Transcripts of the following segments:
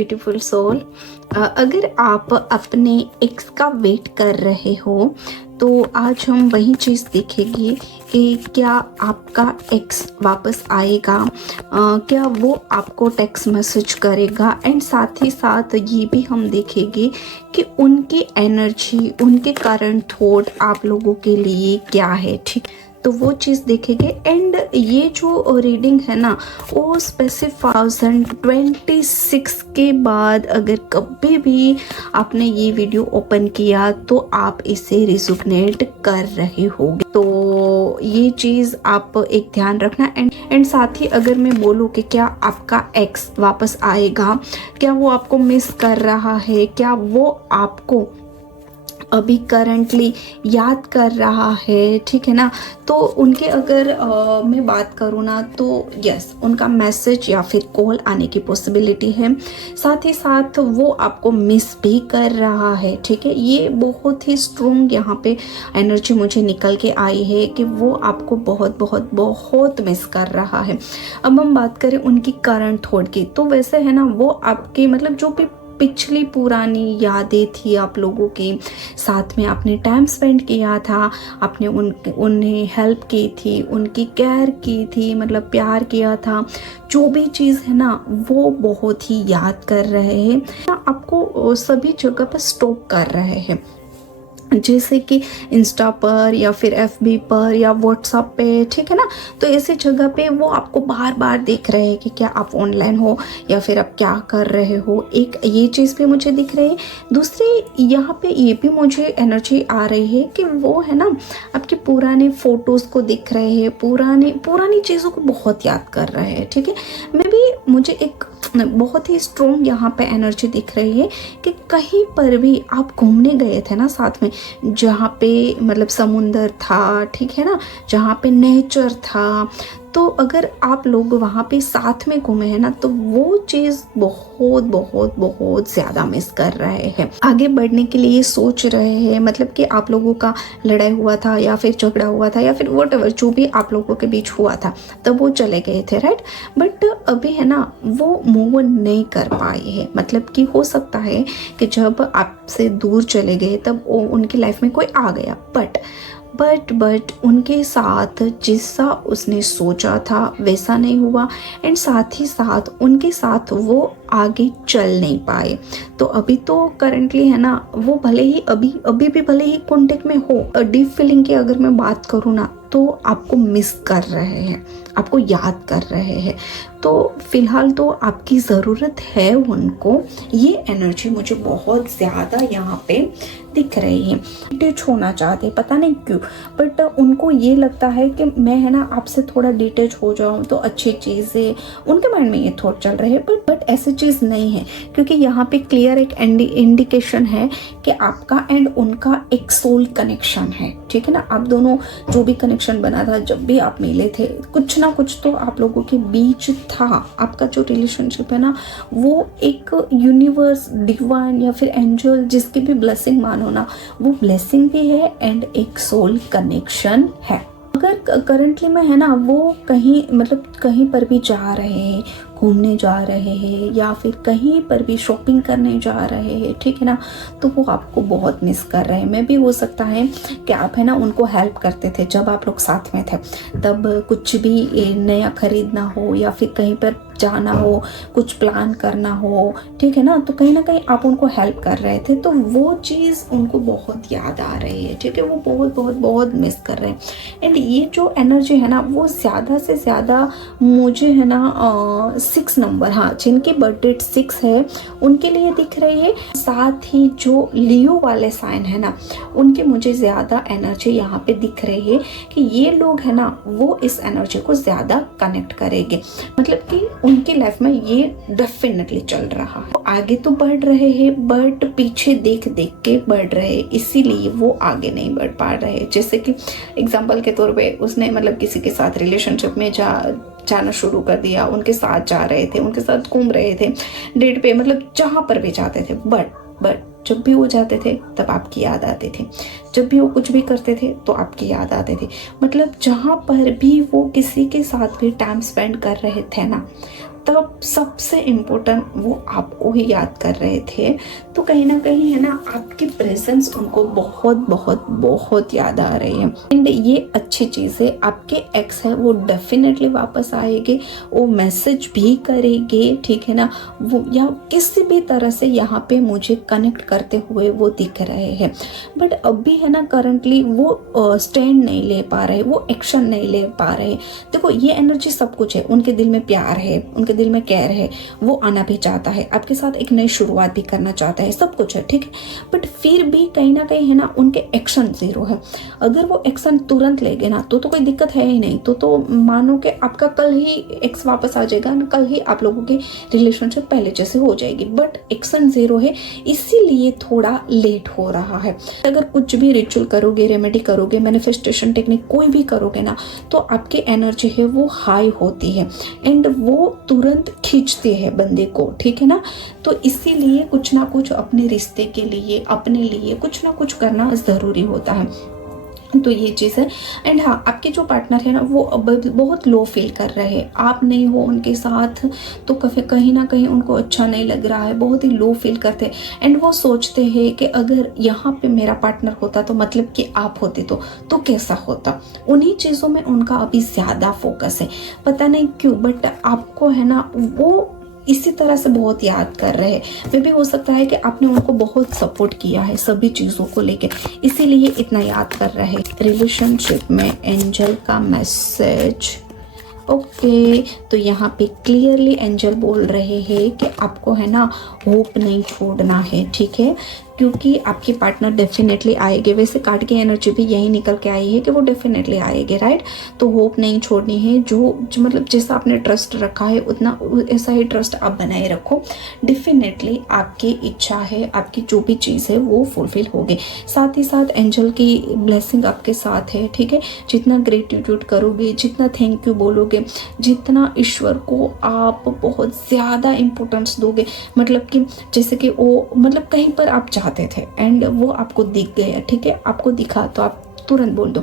Beautiful soul, अगर आप अपने एक्स का वेट कर रहे हो तो आज हम वही चीज़ देखेंगे कि क्या आपका एक्स वापस आएगा, क्या वो आपको टेक्स्ट मैसेज करेगा, एंड साथ ही साथ ये भी हम देखेंगे कि उनकी एनर्जी, उनके करंट थॉट आप लोगों के लिए क्या है। ठीक, तो वो चीज़ देखेंगे। एंड ये जो रीडिंग है ना, वो स्पेसिफिक 2026 के बाद अगर कभी भी आपने ये वीडियो ओपन किया तो आप इसे रिजोनेट कर रहे होगे। तो ये चीज़ आप एक ध्यान रखना। एंड साथ ही अगर मैं बोलूँ कि क्या आपका एक्स वापस आएगा, क्या वो आपको मिस कर रहा है, क्या वो आपको अभी करंटली याद कर रहा है, ठीक है ना, तो उनके अगर मैं बात करूँ ना तो यस, उनका मैसेज या फिर कॉल आने की पॉसिबिलिटी है। साथ ही साथ वो आपको मिस भी कर रहा है। ठीक है, ये बहुत ही स्ट्रॉन्ग यहाँ पे एनर्जी मुझे निकल के आई है कि वो आपको बहुत बहुत बहुत मिस कर रहा है। अब हम बात करें उनकी करंट थॉट की, तो वैसे है ना, वो आपके मतलब जो भी पिछली पुरानी यादें थी आप लोगों की, साथ में आपने टाइम स्पेंड किया था, आपने उन्हें हेल्प की थी, उनकी केयर की थी, मतलब प्यार किया था, जो भी चीज़ है ना, वो बहुत ही याद कर रहे हैं, आपको सभी जगह पर स्टॉप कर रहे हैं, जैसे कि इंस्टा पर या फिर एफबी पर या व्हाट्सएप पे, ठीक है ना। तो ऐसी जगह पे वो आपको बार बार देख रहे हैं कि क्या आप ऑनलाइन हो या फिर आप क्या कर रहे हो। एक ये चीज़ भी मुझे दिख रही है। दूसरी यहाँ पे ये भी मुझे एनर्जी आ रही है कि वो है ना, आपके पुराने फोटोज़ को दिख रहे हैं, पुरानी चीज़ों को बहुत याद कर रहे हैं। ठीक है, मे बी मुझे एक बहुत ही स्ट्रॉन्ग यहाँ पे एनर्जी दिख रही है कि कहीं पर भी आप घूमने गए थे ना साथ में, जहाँ पे मतलब समुंदर था, ठीक है ना, जहाँ पे नेचर था, तो अगर आप लोग वहाँ पे साथ में घूमे हैं ना, तो वो चीज़ बहुत बहुत बहुत ज़्यादा मिस कर रहे हैं। आगे बढ़ने के लिए सोच रहे हैं, मतलब कि आप लोगों का लड़ाई हुआ था या फिर झगड़ा हुआ था या फिर व्हाटएवर जो भी आप लोगों के बीच हुआ था, तब वो चले गए थे, राइट। बट अभी है ना, वो मूव नहीं कर पाए हैं। मतलब कि हो सकता है कि जब आपसे दूर चले गए तब उनकी लाइफ में कोई आ गया, बट उनके साथ जैसा उसने सोचा था वैसा नहीं हुआ, एंड साथ ही साथ उनके साथ वो आगे चल नहीं पाए। तो अभी तो करंटली है ना, वो भले ही अभी भी भले ही कांटेक्ट में हो, डीप फीलिंग की अगर मैं बात करूँ ना, तो आपको मिस कर रहे हैं, आपको याद कर रहे हैं। तो फिलहाल तो आपकी ज़रूरत है उनको। ये एनर्जी मुझे बहुत ज़्यादा यहाँ पे दिख रही है। डिटेच होना चाहते, पता नहीं क्यों, बट उनको ये लगता है कि मैं है ना आपसे थोड़ा डिटेच हो जाऊँ तो अच्छी चीज़ है। उनके माइंड में ये थॉट चल रहे हैं, बट ऐसी चीज़ नहीं है, क्योंकि यहाँ पे क्लियर एक इंडिकेशन है कि आपका एंड उनका एक सोल कनेक्शन है। ठीक है ना, आप दोनों जो भी कनेक्शन बना था, जब भी आप मिले थे, कुछ ना कुछ तो आप लोगों के बीच था। आपका जो रिलेशनशिप है ना, वो एक यूनिवर्स, डिवाइन या फिर एंजल, जिसकी भी ब्लेसिंग मानो ना, वो ब्लेसिंग भी है एंड एक सोल कनेक्शन है। अगर करंटली में है ना, वो कहीं मतलब कहीं पर भी जा रहे हैं, घूमने जा रहे हैं या फिर कहीं पर भी शॉपिंग करने जा रहे हैं, ठीक है ना, तो वो आपको बहुत मिस कर रहे हैं। मैं भी हो सकता है कि आप है ना उनको हेल्प करते थे जब आप लोग साथ में थे, तब कुछ भी नया खरीदना हो या फिर कहीं पर जाना हो, कुछ प्लान करना हो, ठीक है ना, तो कहीं ना कहीं आप उनको हेल्प कर रहे थे, तो वो चीज़ उनको बहुत याद आ रही है। ठीक है, वो बहुत बहुत बहुत मिस कर रहे हैं। एंड ये जो एनर्जी है ना, वो ज़्यादा से ज़्यादा मुझे है ना 6 नंबर, हाँ, जिनकी बर्थ डेट 6 है उनके लिए दिख रही है। साथ ही जो लियो वाले साइन है ना, उनकी मुझे ज़्यादा एनर्जी यहाँ पे दिख रही है कि ये लोग है ना, वो इस एनर्जी को ज़्यादा कनेक्ट करेंगे। मतलब कि उनकी लाइफ में ये डेफिनेटली चल रहा है। आगे तो बढ़ रहे हैं, बट पीछे देख देख के बढ़ रहे हैं, इसीलिए वो आगे नहीं बढ़ पा रहे हैं। जैसे कि एग्जाम्पल के तौर पे उसने मतलब किसी के साथ रिलेशनशिप में जाना शुरू कर दिया, उनके साथ जा रहे थे, उनके साथ घूम रहे थे, डेट पे, मतलब जहाँ पर भी जाते थे, बट जब भी वो जाते थे तब आपकी याद आती थी, जब भी वो कुछ भी करते थे तो आपकी याद आती थी। मतलब जहाँ पर भी वो किसी के साथ भी टाइम स्पेंड कर रहे थे ना, तब सबसे इम्पोर्टेंट वो आपको ही याद कर रहे थे। तो कहीं ना कहीं है ना, आपकी प्रेजेंस उनको बहुत बहुत बहुत याद आ रही है। एंड ये अच्छी चीज़ है, आपके एक्स है वो डेफिनेटली वापस आएंगे, वो मैसेज भी करेंगे, ठीक है ना, वो या किसी भी तरह से यहाँ पे मुझे कनेक्ट करते हुए वो दिख रहे हैं। बट अभी है ना, करंटली वो स्टैंड नहीं ले पा रहे, वो एक्शन नहीं ले पा रहे। देखो ये एनर्जी सब कुछ है, उनके दिल में प्यार है, उनके दिल में केयर है, वो आना भी चाहता है आपके साथ, एक नई शुरुआत भी करना चाहता है, सब कुछ है, ठीक है। बट फिर भी कहीं ना कहीं है ना, उनके एक्शन जीरो है। अगर वो एक्शन तुरंत लेंगे ना तो कोई दिक्कत है ही नहीं। तो मानो कि आपका कल ही एक्स वापस आ जाएगा, कल ही आप लोगों की रिलेशनशिप पहले जैसे हो जाएगी। बट एक्शन जीरो है, इसीलिए थोड़ा लेट हो रहा है। अगर कुछ भी रिचुअल करोगे, रेमेडी करोगे, मैनिफेस्टेशन टेक्निक कोई भी करोगे ना, तो आपकी एनर्जी है वो हाई होती है एंड वो तुरंत खींचती है बंदे को, ठीक है ना। तो इसीलिए कुछ ना कुछ अपने रिश्ते के लिए, अपने लिए कुछ ना कुछ करना ज़रूरी होता है। तो ये चीज़ है। एंड हाँ, आपके जो पार्टनर है ना, वो अब बहुत लो फील कर रहे हैं, आप नहीं हो उनके साथ, तो कहीं ना कहीं उनको अच्छा नहीं लग रहा है, बहुत ही लो फील करते हैं। एंड वो सोचते हैं कि अगर यहाँ पे मेरा पार्टनर होता तो मतलब कि आप होते तो कैसा होता। उन्हीं चीज़ों में उनका अभी ज़्यादा फोकस है, पता नहीं क्यों, बट आपको है ना वो इसी तरह से बहुत याद कर रहे हैं। मे भी हो सकता है कि आपने उनको बहुत सपोर्ट किया है सभी चीज़ों को लेके, इसीलिए इतना याद कर रहे हैं। रिलेशनशिप में एंजल का मैसेज, ओके। तो यहाँ पे क्लियरली एंजल बोल रहे हैं कि आपको है ना होप नहीं छोड़ना है, ठीक है, क्योंकि आपके पार्टनर डेफिनेटली आएंगे। वैसे कार्ड की एनर्जी भी यही निकल के आई है कि वो डेफिनेटली आएंगे, राइट। तो होप नहीं छोड़नी है, जो मतलब जैसा आपने ट्रस्ट रखा है उतना ऐसा ही ट्रस्ट आप बनाए रखो। डेफिनेटली आपकी इच्छा है, आपकी जो भी चीज़ है वो फुलफिल होगी। साथ ही साथ एंजल की ब्लेसिंग आपके साथ है, ठीक है। जितना ग्रेटिट्यूड करोगे, जितना थैंक यू बोलोगे, जितना ईश्वर को आप बहुत ज़्यादा इम्पोर्टेंस दोगे, मतलब कि जैसे कि वो मतलब कहीं पर आप चाहते थे एंड वो आपको दिख गया, ठीक है, आपको दिखा तो आप तुरंत बोल दो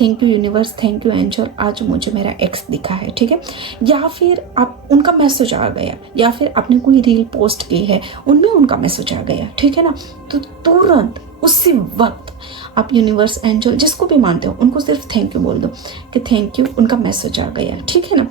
thank you universe, thank you angel, आज मुझे मेरा एक्स दिखा है, ठीक है। या फिर आप उनका मैसेज आ गया, या फिर आपने कोई रील पोस्ट की है, उनमें उनका मैसेज आ गया, ठीक है ना। तो तुरंत उसी वक्त आप यूनिवर्स, एंजल, जिसको भी मानते हो, उनको सिर्फ थैंक यू बोल दो कि थैंक यू, उनका मैसेज आ गया, ठीक है ना।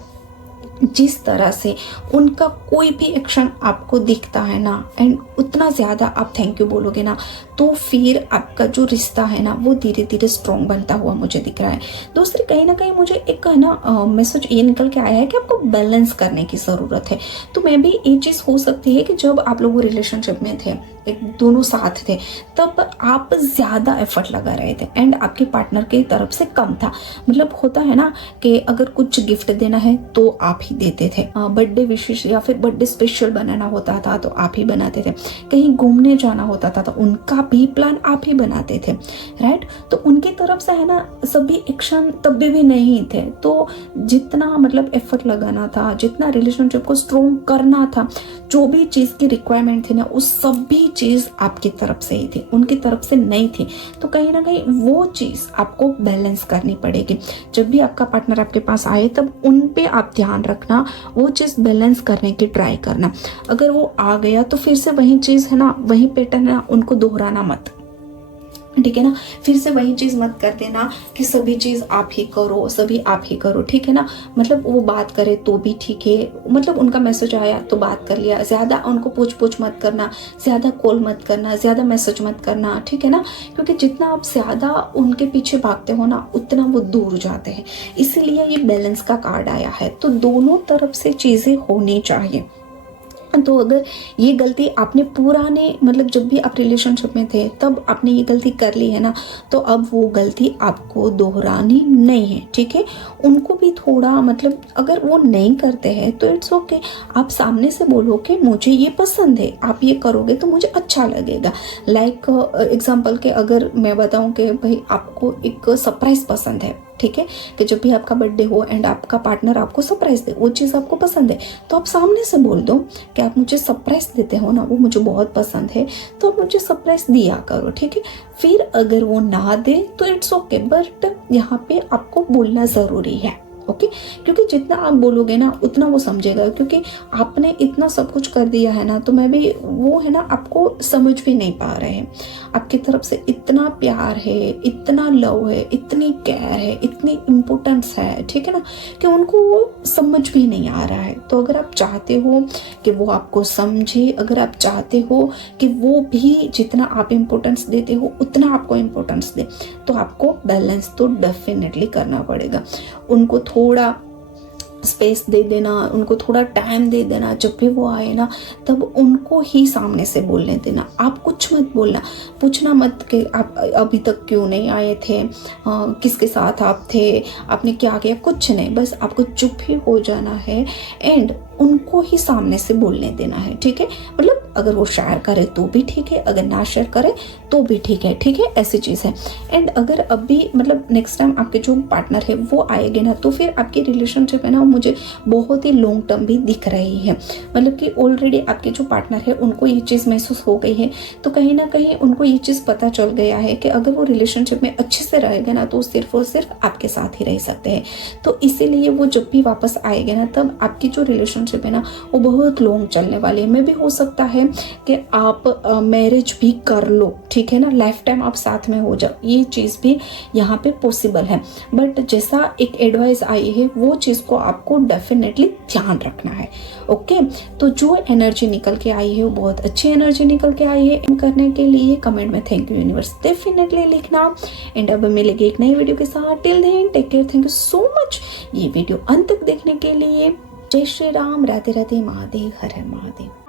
जिस तरह से उनका कोई भी एक्शन आपको दिखता है ना, एंड उतना ज़्यादा आप थैंक यू बोलोगे ना, तो फिर आपका जो रिश्ता है ना वो धीरे धीरे स्ट्रॉन्ग बनता हुआ मुझे दिख रहा है। दूसरी कहीं ना कहीं मुझे एक है ना मैसेज ये निकल के आया है कि आपको बैलेंस करने की ज़रूरत है। तो मे भी ये चीज़ हो सकती है कि जब आप लोग रिलेशनशिप में थे, एक दोनों साथ थे, तब आप ज़्यादा एफर्ट लगा रहे थे एंड आपके पार्टनर की तरफ से कम था। मतलब होता है ना कि अगर कुछ गिफ्ट देना है तो आप ही देते थे, बर्थडे विशेष या फिर बर्थडे स्पेशल बनाना होता था तो आप ही बनाते थे, कहीं घूमने जाना होता था तो उनका भी प्लान आप ही बनाते थे, राइट। तो उनकी तरफ से है ना सभी एक्शन तब भी नहीं थे। तो जितना मतलब एफर्ट लगाना था, जितना रिलेशनशिप को स्ट्रॉन्ग करना था, जो भी चीज़ की रिक्वायरमेंट थी ना, उस सभी चीज़ आपकी तरफ से ही थी, उनकी तरफ से नहीं थी। तो कहीं ना कहीं वो चीज़ आपको बैलेंस करनी पड़ेगी। जब भी आपका पार्टनर आपके पास आए तब उन पे आप ध्यान रखना, वो चीज़ बैलेंस करने की ट्राई करना। अगर वो आ गया तो फिर से वही चीज़ है ना, वही पैटर्न है, उनको दोहराना मत, ठीक है ना। फिर से वही चीज़ मत कर देना कि सभी चीज़ आप ही करो, सभी आप ही करो, ठीक है ना। मतलब वो बात करे तो भी ठीक है, मतलब उनका मैसेज आया तो बात कर लिया, ज़्यादा उनको पूछ मत करना, ज़्यादा कॉल मत करना, ज़्यादा मैसेज मत करना, ठीक है ना। क्योंकि जितना आप ज़्यादा उनके पीछे भागते हो ना, उतना वो दूर जाते हैं। इसीलिए ये बैलेंस का कार्ड आया है। तो दोनों तरफ से चीज़ें होनी चाहिए। तो अगर ये गलती आपने पुराने मतलब जब भी आप रिलेशनशिप में थे तब आपने ये गलती कर ली है ना, तो अब वो गलती आपको दोहरानी नहीं है, ठीक है। उनको भी थोड़ा मतलब अगर वो नहीं करते हैं तो इट्स ओके, आप सामने से बोलो कि मुझे ये पसंद है, आप ये करोगे तो मुझे अच्छा लगेगा। लाइक एग्जाम्पल के अगर मैं बताऊं कि भाई आपको एक सरप्राइज पसंद है, ठीक है, कि जब भी आपका बर्थडे हो एंड आपका पार्टनर आपको सरप्राइज दे, वो चीज़ आपको पसंद है, तो आप सामने से बोल दो कि आप मुझे सरप्राइज देते हो ना, वो मुझे बहुत पसंद है, तो आप मुझे सरप्राइज दिया करो, ठीक है। फिर अगर वो ना दे तो इट्स ओके, बट यहाँ पे आपको बोलना ज़रूरी है, ओके, क्योंकि जितना आप बोलोगे ना उतना वो समझेगा, क्योंकि आपने इतना सब कुछ कर दिया है ना, तो मैं भी वो है ना आपको समझ भी नहीं पा रहे हैं। आपकी तरफ से इतना प्यार है, इतना लव है, इतनी केयर है, इतनी इम्पोर्टेंस है, ठीक है ना, कि उनको वो समझ भी नहीं आ रहा है। तो अगर आप चाहते हो कि वो आपको समझे, अगर आप चाहते हो कि वो भी जितना आप इम्पोर्टेंस देते हो उतना आपको इम्पोर्टेंस दे, तो आपको बैलेंस तो डेफिनेटली करना पड़ेगा। उनको थोड़ा स्पेस दे देना, उनको थोड़ा टाइम दे देना, जब भी वो आए ना तब उनको ही सामने से बोलने देना। आप कुछ मत बोलना, पूछना मत कि आप अभी तक क्यों नहीं आए थे, किसके साथ आप थे, आपने क्या किया, कुछ नहीं, बस आपको चुप ही हो जाना है एंड उनको ही सामने से बोलने देना है, ठीक है। मतलब अगर वो शेयर करे तो भी ठीक है, अगर ना शेयर करे तो भी ठीक है, ठीक है, ऐसी चीज़ है। एंड अगर अभी मतलब नेक्स्ट टाइम आपके जो पार्टनर है वो आएंगे ना, तो फिर आपकी रिलेशनशिप है ना मुझे बहुत ही लॉन्ग टर्म भी दिख रही है। मतलब कि ऑलरेडी आपके जो पार्टनर है उनको ये चीज़ महसूस हो गई है, तो कहीं ना कहीं उनको ये चीज़ पता चल गया है कि अगर वो रिलेशनशिप में अच्छे से रहेंगे ना तो सिर्फ और सिर्फ आपके साथ ही रह सकते हैं। तो इसीलिए वो जब भी वापस आएंगे ना तब आपकी जो रिलेशनशिप है ना वो बहुत लॉन्ग चलने वाली है। मे भी हो सकता है कि आप मैरिज भी कर लो, ठीक है ना, लाइफ टाइम आप साथ में हो जाओ, ये चीज़ भी यहाँ पे पॉसिबल है। बट जैसा एक एडवाइस आई है वो चीज़ को आपको डेफिनेटली ध्यान रखना है। ओके, तो जो एनर्जी निकल के आई है वो बहुत अच्छी एनर्जी निकल के आई है। करने के लिए कमेंट में थैंक यू यूनिवर्स डेफिनेटली लिखना। एंड अब मिलेगी एक नई वीडियो के साथ। Till then take care, thank you so much ये वीडियो अंत तक देखने के लिए। जय श्री राम, राधे राधे, महादेव, हर हर महादेव।